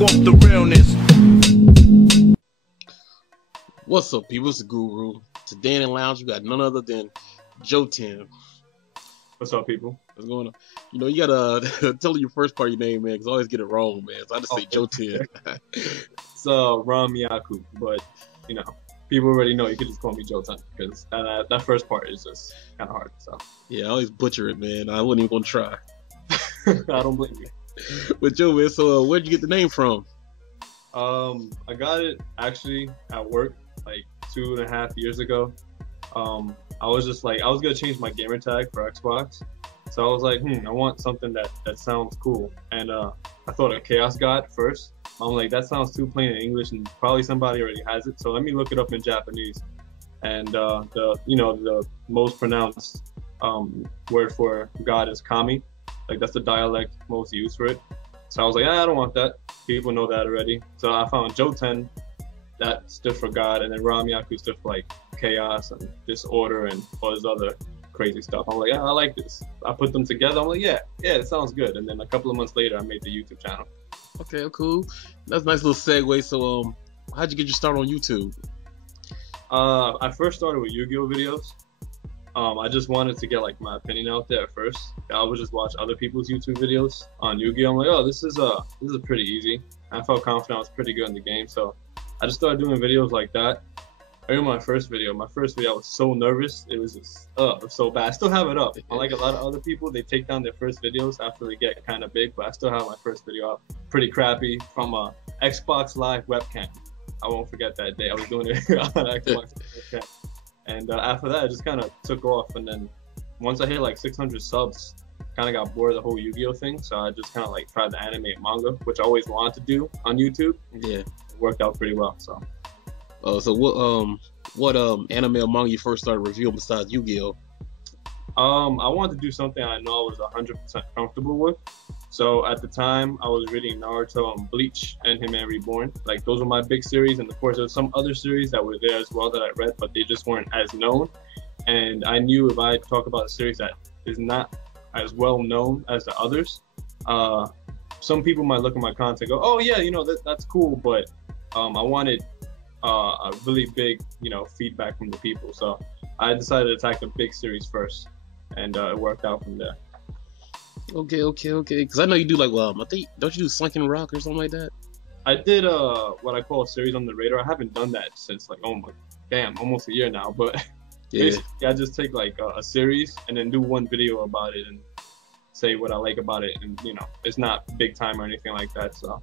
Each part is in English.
off the realness. What's up, people? It's the Guru. Today in the lounge, we got none other than Jouten. What's up, people? What's going on? You know, you gotta tell your first part of your name, man, because I always get it wrong, man. So I just say Jouten. It's Ramyaku, but you know, people already know. You could just call me Jouten because that first part is just kind of hard. So yeah, I always butcher it, man. I wasn't even gonna try. I don't blame you. But yo, man, so where'd you get the name from? I got it actually at work like 2.5 years ago. I was just like, I was gonna change my gamer tag for Xbox, so I was like, I want something that sounds cool, and I thought of Chaos God first. I'm like, that sounds too plain in English, and probably somebody already has it, so let me look it up in Japanese. And the most pronounced word for God is Kami, like that's the dialect most used for it. So I was like, I don't want that. People know that already. So I found Jouten, that stood for God, and then Ramyaku stood for like chaos and disorder and all this other crazy stuff. I'm like, I like this. I put them together. I'm like, yeah, it sounds good. And then a couple of months later, I made the YouTube channel. Okay, cool. That's a nice little segue. So, how'd you get your start on YouTube? I first started with Yu-Gi-Oh videos. I just wanted to get like my opinion out there at first. I would just watch other people's YouTube videos on Yu-Gi-Oh. I'm like, oh, this is pretty easy. I felt confident I was pretty good in the game, so I just started doing videos like that. I remember my first video, I was so nervous. It was just, it was so bad. I still have it up. Unlike a lot of other people, they take down their first videos after they get kind of big, but I still have my first video up. Pretty crappy from a Xbox Live webcam. I won't forget that day. I was doing it on Xbox webcam. And after that, it just kind of took off. And then once I hit like 600 subs, kind of got bored of the whole Yu-Gi-Oh thing. So I just kind of like tried to animate manga, which I always wanted to do on YouTube. Yeah. It worked out pretty well, so. So what anime or manga you first started reviewing besides Yu-Gi-Oh? I wanted to do something I know I was 100% comfortable with. So at the time, I was reading Naruto and Bleach and Hitman Reborn. Like those were my big series, and of course there were some other series that were there as well that I read, but they just weren't as known. And I knew if I talk about a series that is not as well known as the others, some people might look at my content and go, "Oh yeah, that's cool," but I wanted a really big, feedback from the people. So I decided to attack the big series first, and it worked out from there. Okay. Because I know you do like, I think, don't you do Sunken Rock or something like that? I did what I call a series on the radar. I haven't done that since like, almost a year now. But yeah. Basically, I just take like a series and then do one video about it and say what I like about it. And it's not big time or anything like that. So.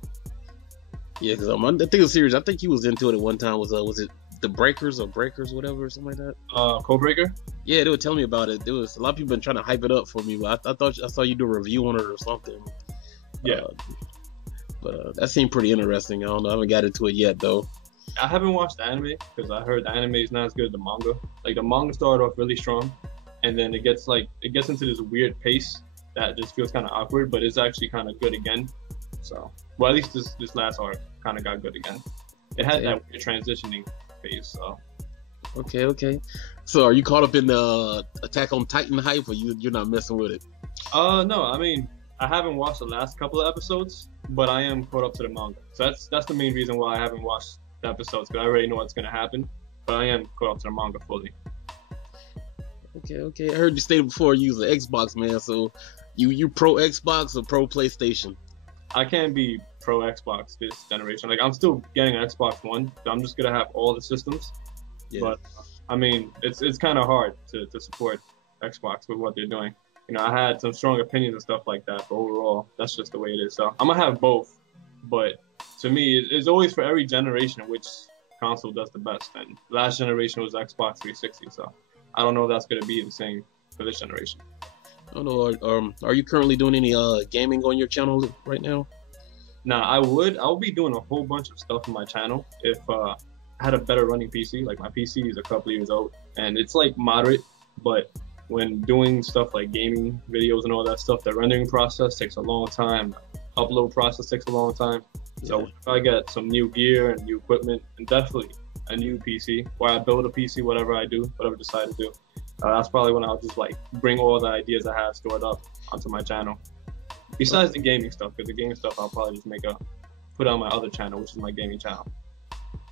Yeah, because I think the series, I think he was into it at one time. Was it The Breakers or whatever, or something like that? Codebreaker? Yeah, they were telling me about it. There was a lot of people been trying to hype it up for me, but I thought I saw you do a review on it or something. Yeah. But that seemed pretty interesting. I don't know. I haven't got into it yet though. I haven't watched the anime because I heard the anime is not as good as the manga. Like the manga started off really strong, and then it gets into this weird pace that just feels kind of awkward, but it's actually kind of good again. So, well, at least this last arc kind of got good again. It had that weird transitioning phase. So. Okay. So, are you caught up in the Attack on Titan hype, or you're not messing with it? No. I mean, I haven't watched the last couple of episodes, but I am caught up to the manga. So that's the main reason why I haven't watched the episodes, because I already know what's gonna happen. But I am caught up to the manga fully. Okay. I heard you stated before you use the Xbox, man. So, you pro Xbox or pro PlayStation? I can't be pro Xbox this generation. Like I'm still getting an Xbox One, so I'm just gonna have all the systems. Yeah. But I mean, it's kind of hard to support Xbox with what they're doing. I had some strong opinions and stuff like that, but overall, that's just the way it is. So I'm gonna have both. But to me, it's always for every generation which console does the best. And last generation was Xbox 360, so I don't know if that's gonna be the same for this generation. I don't know. Are you currently doing any gaming on your channel right now? Nah, I'll be doing a whole bunch of stuff on my channel if I had a better running PC. Like my PC is a couple years old and it's like moderate, but when doing stuff like gaming videos and all that stuff, the rendering process takes a long time. Upload process takes a long time. Yeah. So if I get some new gear and new equipment, and definitely a new PC, or I build a PC, whatever I decide to do, that's probably when I'll just like bring all the ideas I have stored up onto my channel. Besides the gaming stuff, because the gaming stuff I'll probably just make a put on my other channel, which is my gaming channel.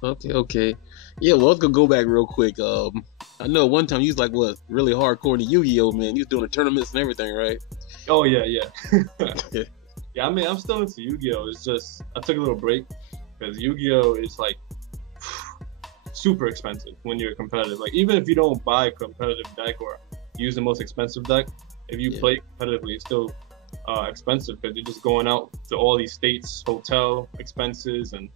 Okay. Yeah, well, I was gonna go back real quick. I know one time you was like what really hardcore to Yu-Gi-Oh, man. You was doing the tournaments and everything, right? Oh yeah. Yeah, I mean, I'm still into Yu-Gi-Oh. It's just I took a little break because Yu-Gi-Oh is like super expensive when you're competitive. Like even if you don't buy a competitive deck or use the most expensive deck, if you play competitively, it's still expensive because you're just going out to all these states, hotel expenses, and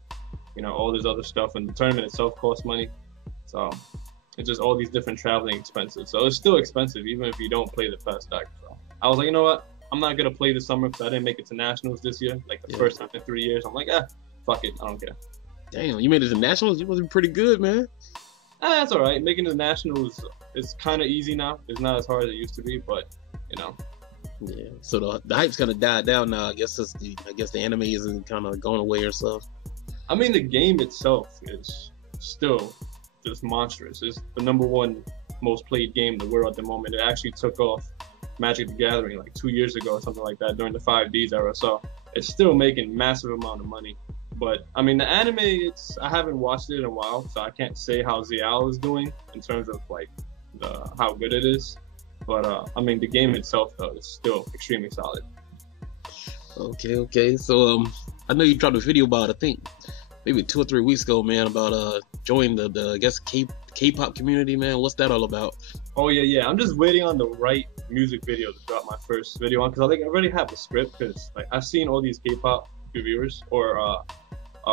all this other stuff. And the tournament itself costs money, so it's just all these different traveling expenses. So it's still expensive even if you don't play the best deck. So I was like, you know what? I'm not gonna play this summer because I didn't make it to nationals this year, like the first time in 3 years. I'm like, fuck it, I don't care. Damn, you made it to nationals. You wasn't pretty good, man. That's all right. Making it to nationals is kind of easy now. It's not as hard as it used to be, but Yeah. So the hype's kind of died down now. I guess the anime isn't kind of going away or stuff. I mean, the game itself is still just monstrous. It's the #1 most played game in the world at the moment. It actually took off Magic the Gathering like 2 years ago or something like that during the 5Ds era. So it's still making massive amount of money. But I mean, the anime, I haven't watched it in a while, so I can't say how Zial is doing in terms of like how good it is. But I mean, the game itself though is still extremely solid. Okay. So I know you dropped a video about, I think maybe 2 or 3 weeks ago, man, about joining the I guess K-pop community, man. What's that all about? Oh yeah. I'm just waiting on the right music video to drop my first video on, because I think I already have the script, because like I've seen all these K-pop reviewers or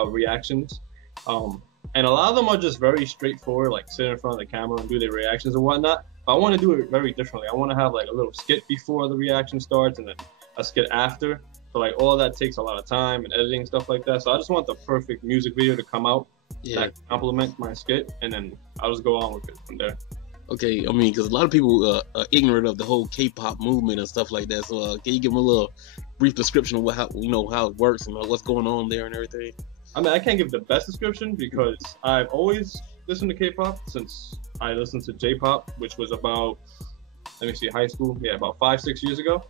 reactions, and a lot of them are just very straightforward, like sit in front of the camera and do their reactions and whatnot. But I want to do it very differently. I want to have like a little skit before the reaction starts and then a skit after. So like all that takes a lot of time and editing and stuff like that. So I just want the perfect music video to come out that complements my skit, and then I'll just go on with it from there. Okay, I mean, because a lot of people are ignorant of the whole K-pop movement and stuff like that. So can you give them a little brief description of how it works and what's going on there and everything? I mean, I can't give the best description because I've always listened to K-pop since I listened to J-pop, which was about, high school. Yeah, about 5-6 years ago.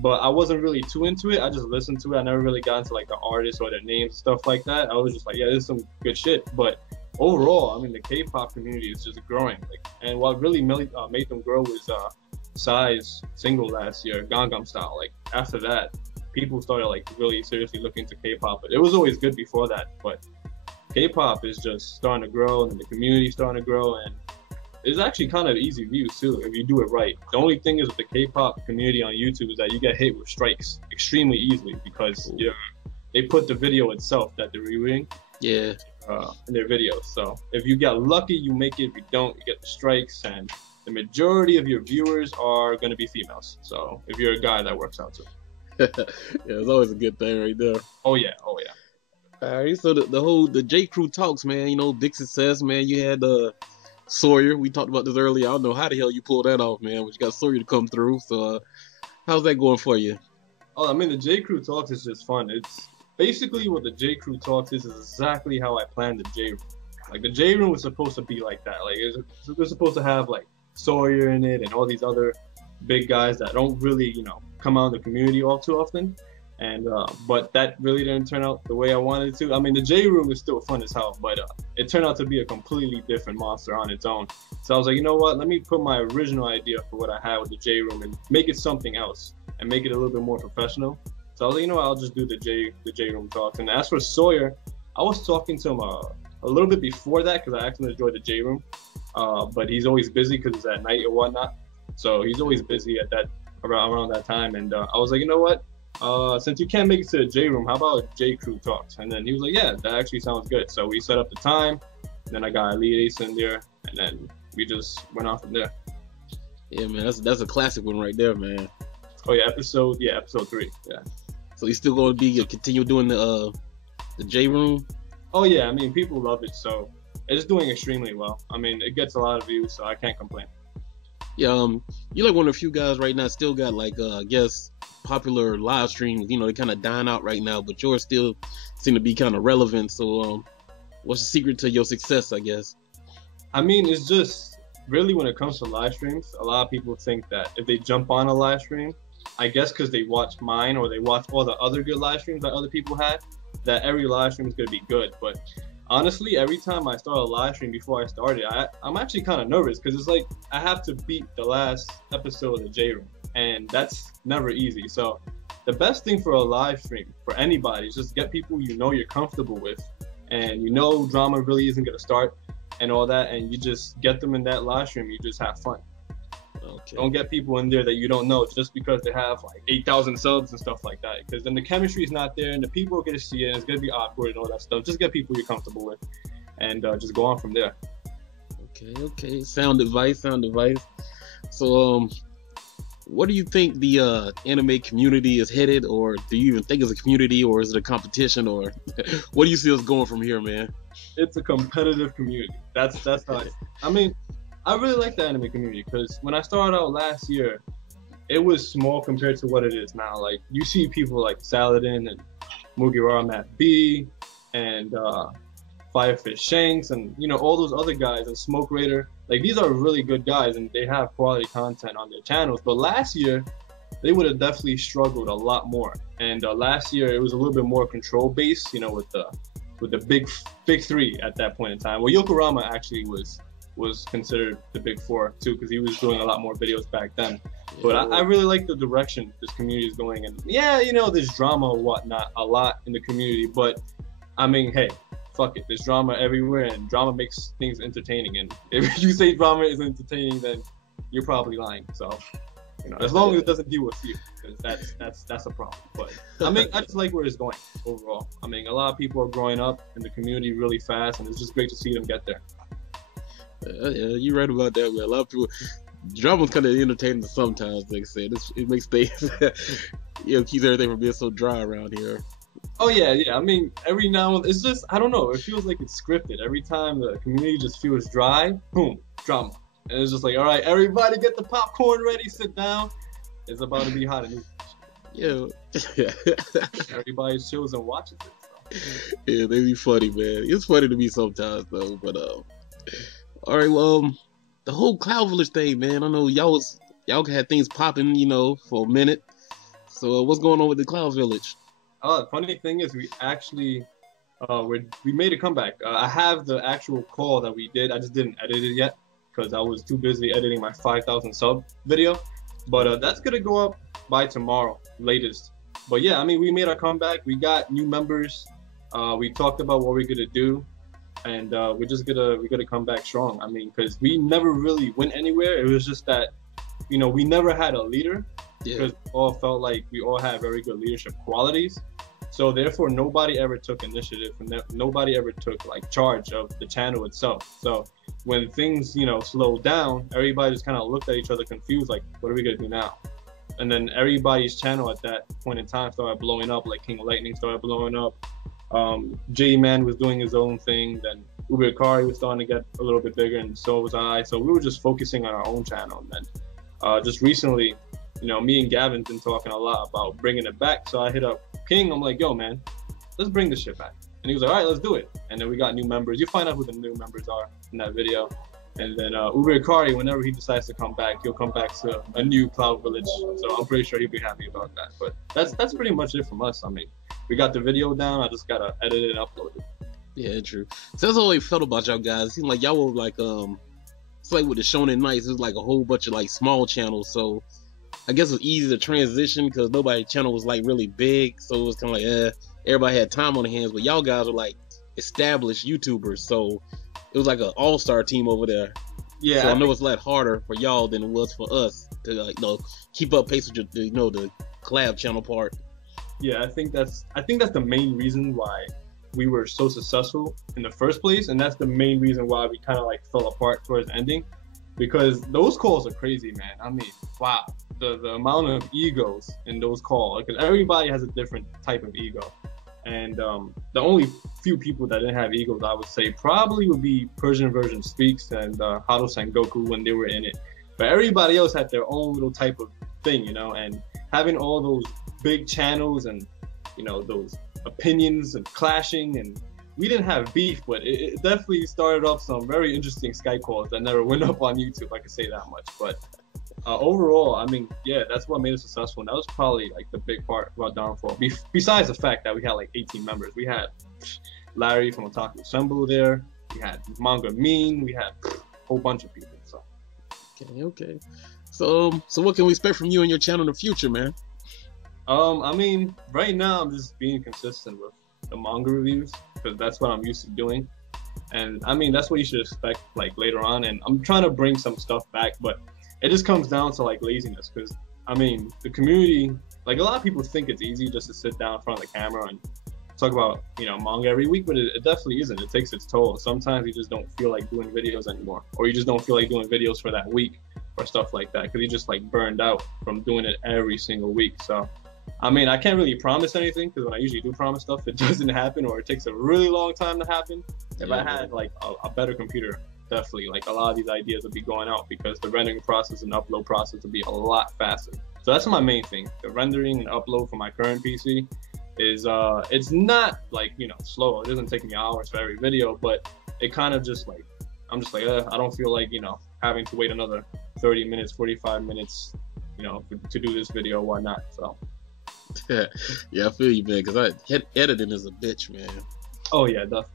But I wasn't really too into it. I just listened to it. I never really got into like the artists or their names and stuff like that. I was just like, yeah, this is some good shit. But overall, I mean, the K-pop community is just growing. And what really made them grow was Psy's single last year, Gangnam Style. Like after that, people started like really seriously looking into K-pop. But it was always good before that. But K-pop is just starting to grow, and the community's starting to grow, and it's actually kind of easy views too if you do it right. The only thing is with the K-pop community on YouTube is that you get hit with strikes extremely easily because they put the video itself that they're reviewing in their videos. So if you get lucky, you make it. If you don't, you get the strikes, and the majority of your viewers are going to be females. So if you're a guy, that works out too. Yeah, it's always a good thing right there. Oh yeah. All right, so the J Crew talks, man. Big success, man. You had Sawyer. We talked about this earlier. I don't know how the hell you pulled that off, man. But you got Sawyer to come through. So how's that going for you? Oh, I mean, the J Crew talks is just fun. It's basically what the J Crew talks is exactly how I planned the J Room. Like the J Room was supposed to be like that. Like we're supposed to have like Sawyer in it and all these other big guys that don't really come out in the community all too often. And but that really didn't turn out the way I wanted it to. I mean, the J Room is still fun as hell, but it turned out to be a completely different monster on its own. So I was like, you know what? Let me put my original idea for what I had with the J Room and make it something else and make it a little bit more professional. So I was like, you know what? I'll just do the J Room talks. And as for Sawyer, I was talking to him a little bit before that because I actually enjoyed the J Room. But he's always busy because it's at night or whatnot. So he's always busy at that around that time. And I was like, you know what? Since you can't make it to the J Room, how about J Crew talks? And then he was like, yeah, that actually sounds good. So we set up the time, and then I got Elite Ace in there, and then we just went off from there. Yeah, man, that's a classic one right there, man. Oh yeah, episode 3. Yeah. So you still going to continue doing the J Room? Oh yeah, I mean, people love it, so it's doing extremely well. I mean, it gets a lot of views, so I can't complain. Yeah, you're like one of the few guys right now still got like I guess popular live streams. They kind of dying out right now, but yours still seem to be kind of relevant. So what's the secret to your success, I guess? I mean, it's just really when it comes to live streams, a lot of people think that if they jump on a live stream, I guess because they watch mine or they watch all the other good live streams that other people had, that every live stream is gonna be good. But honestly, every time I start a live stream before I started, I'm actually kind of nervous because it's like I have to beat the last episode of the J Room, and that's never easy. So the best thing for a live stream for anybody is just get people you know you're comfortable with, and you know drama really isn't gonna start and all that, and you just get them in that live stream. You just have fun. Okay. Don't get people in there that you don't know just because they have like 8,000 subs and stuff like that, because then the chemistry is not there and the people are gonna see it and it's gonna be awkward and all that stuff. Just get people you're comfortable with, and just go on from there. Okay. Sound advice. So, what do you think the anime community is headed, or do you even think it's a community, or is it a competition, or what do you see us going from here, man? It's a competitive community. That's how I mean, I really like the anime community because when I started out last year, it was small compared to what it is now. Like, you see people like Saladin and Mugiwara Matt B and Firefish Shanks and, you know, all those other guys, and Smoke Raider. Like, these are really good guys and they have quality content on their channels. But last year, they would have definitely struggled a lot more. And last year, it was a little bit more control based, you know, with the big three at that point in time. Well, Yokorama actually was considered the big four too, because he was doing a lot more videos back then. But I really like the direction this community is going. And yeah, you know, there's drama and whatnot a lot in the community, but I mean, hey, fuck it, there's drama everywhere, and drama makes things entertaining. And if you say drama is entertaining, then you're probably lying. So, you know, as long as it doesn't deal with you, because that's a problem. But I mean, I just like where it's going overall. I mean, a lot of people are growing up in the community really fast, and it's just great to see them get there. Yeah, you're right about that, man. A lot of people, drama's kind of entertaining sometimes. Like I said, it makes things, keeps everything from being so dry around here. Oh yeah. I mean, every now and it's just, I don't know. It feels like it's scripted. Every time the community just feels dry, boom, drama, and it's just like, all right, everybody, get the popcorn ready, sit down. It's about to be hot and Yeah. Everybody chills and watches it. So. Yeah, they be funny, man. It's funny to me sometimes though, but all right, well, the whole Cloud Village thing, man. I know y'all had things popping, you know, for a minute. So what's going on with the Cloud Village? The funny thing is, we actually we made a comeback. I have the actual call that we did. I just didn't edit it yet because I was too busy editing my 5,000 sub video. But that's gonna go up by tomorrow, latest. But yeah, I mean, we made our comeback. We got new members. We talked about what we're gonna do. And we're gonna come back strong. I mean, because we never really went anywhere. It was just that, you know, we never had a leader, because we all felt like we all had very good leadership qualities. So therefore, nobody ever took initiative, and nobody ever took like charge of the channel itself. So when things, you know, slowed down, everybody just kind of looked at each other confused, like, what are we gonna do now? And then everybody's channel at that point in time started blowing up. Like King of Lightning started blowing up. J-Man was doing his own thing, then Uber Kari was starting to get a little bit bigger, and so was I. So we were just focusing on our own channel. And then just recently, you know, me and Gavin's been talking a lot about bringing it back. So I hit up King. I'm like, yo, man, let's bring this shit back. And he was like, all right, let's do it. And then we got new members. You find out who the new members are in that video. And then Uber Kari, whenever he decides to come back, he'll come back to a new Cloud Village. So I'm pretty sure he'll be happy about that. But that's pretty much it from us. I mean, we got the video down. I just gotta edit it and upload it. Yeah, true. So that's all I felt about y'all guys. It seemed like y'all were like, it's like with the Shonen Knights, it was like a whole bunch of like small channels. So I guess it was easy to transition because nobody's channel was like really big. So it was kind of like, everybody had time on their hands. But y'all guys were like established YouTubers. So it was like an all-star team over there. Yeah. So I know it's a lot harder for y'all than it was for us to like, you know, keep up pace with your, you know, the collab channel part. Yeah, I think that's the main reason why we were so successful in the first place, and that's the main reason why we kind of like fell apart towards the ending, because those calls are crazy, man. I mean, wow, the amount of egos in those calls, because everybody has a different type of ego, and the only few people that didn't have egos, I would say, probably would be Persian Version Speaks and Hado Sengoku when they were in it, but everybody else had their own little type of thing, you know, and having all those big channels and, you know, those opinions and clashing, and we didn't have beef, but it definitely started off some very interesting Skype calls that never went up on YouTube, I can say that much. But Overall, I mean, yeah, that's what made us successful. And that was probably like the big part about downfall. Besides the fact that we had like 18 members, we had Larry from Otaku Assemble there. We had Manga Mean. We had a whole bunch of people. So. Okay. So what can we expect from you and your channel in the future, man? I mean, right now I'm just being consistent with the manga reviews because that's what I'm used to doing. And I mean, that's what you should expect like later on. And I'm trying to bring some stuff back, but it just comes down to like laziness because I mean, the community, like a lot of people think it's easy just to sit down in front of the camera and talk about, manga every week, but it definitely isn't. It takes its toll. Sometimes you just don't feel like doing videos anymore, or you just don't feel like doing videos for that week or stuff like that because you just like burned out from doing it every single week. So I mean, I can't really promise anything because when I usually do promise stuff, it doesn't happen or it takes a really long time to happen. If I had like a better computer, definitely like a lot of these ideas would be going out because the rendering process and upload process would be a lot faster. So that's my main thing. The rendering and upload for my current PC is it's not like slow. It doesn't take me hours for every video, but it kind of just like I'm just like I don't feel like having to wait another 30 minutes, 45 minutes, to do this video or whatnot. So. Yeah, I feel you, man. Because editing is a bitch, man. Oh yeah, definitely.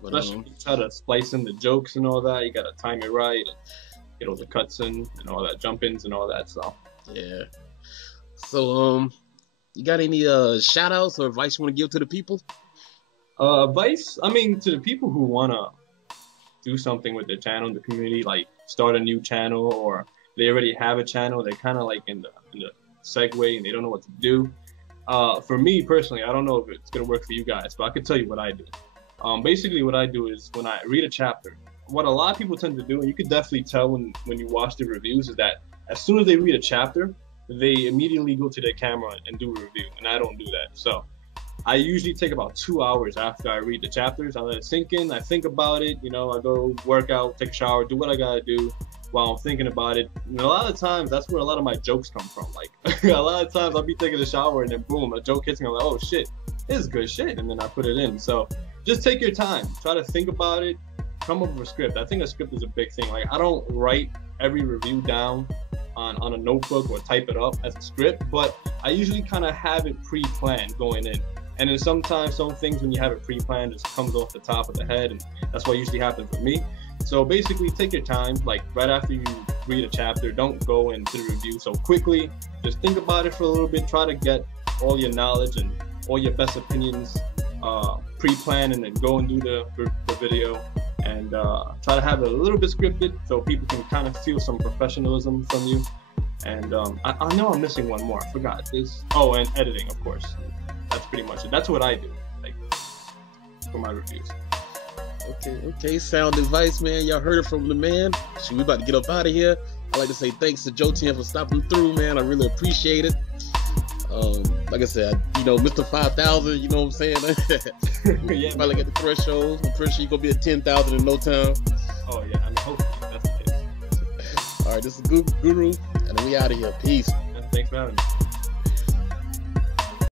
But, especially when you try to splice in the jokes and all that. You gotta time it right and get all the cuts in and all that jump ins and all that. So yeah. So you got any shout outs or advice you want to give to the people? Advice? I mean, to the people who wanna do something with their channel, the community, like start a new channel, or they already have a channel. They're kind of like in the segue and they don't know what to do. For me personally, I don't know if it's gonna work for you guys, but I can tell you what I do. Basically what I do is when I read a chapter, what a lot of people tend to do, and you could definitely tell when you watch the reviews, is that as soon as they read a chapter, they immediately go to their camera and do a review, and I don't do that. So I usually take about 2 hours after I read the chapters. I let it sink in, I think about it, I go work out, take a shower, do what I gotta do while I'm thinking about it. And a lot of times, that's where a lot of my jokes come from. Like, a lot of times I'll be taking a shower and then boom, a joke hits me. I'm like, oh shit, this is good shit. And then I put it in. So just take your time. Try to think about it. Come up with a script. I think a script is a big thing. Like, I don't write every review down on a notebook or type it up as a script, but I usually kind of have it pre-planned going in. And then sometimes some things when you have it pre-planned just comes off the top of the head, and that's what usually happens with me. So basically take your time, like right after you read a chapter, don't go into the review so quickly. Just think about it for a little bit, try to get all your knowledge and all your best opinions pre-planned, and then go and do the video, and try to have it a little bit scripted so people can kind of feel some professionalism from you. And I know I'm missing one more, I forgot this. Oh, and editing, of course. That's pretty much it. That's what I do, like, for my reviews. Okay, sound advice, man. Y'all heard it from the man. So we about to get up out of here. I'd like to say thanks to Jouten for stopping through, man. I really appreciate it. Like I said, Mr. 5,000, you know what I'm saying? Yeah, probably get the threshold. I'm pretty sure you're gonna be at 10,000 in no time. Oh yeah, I mean, hopefully that's the case. All right, this is Guru, and we out of here. Peace. Thanks for having me.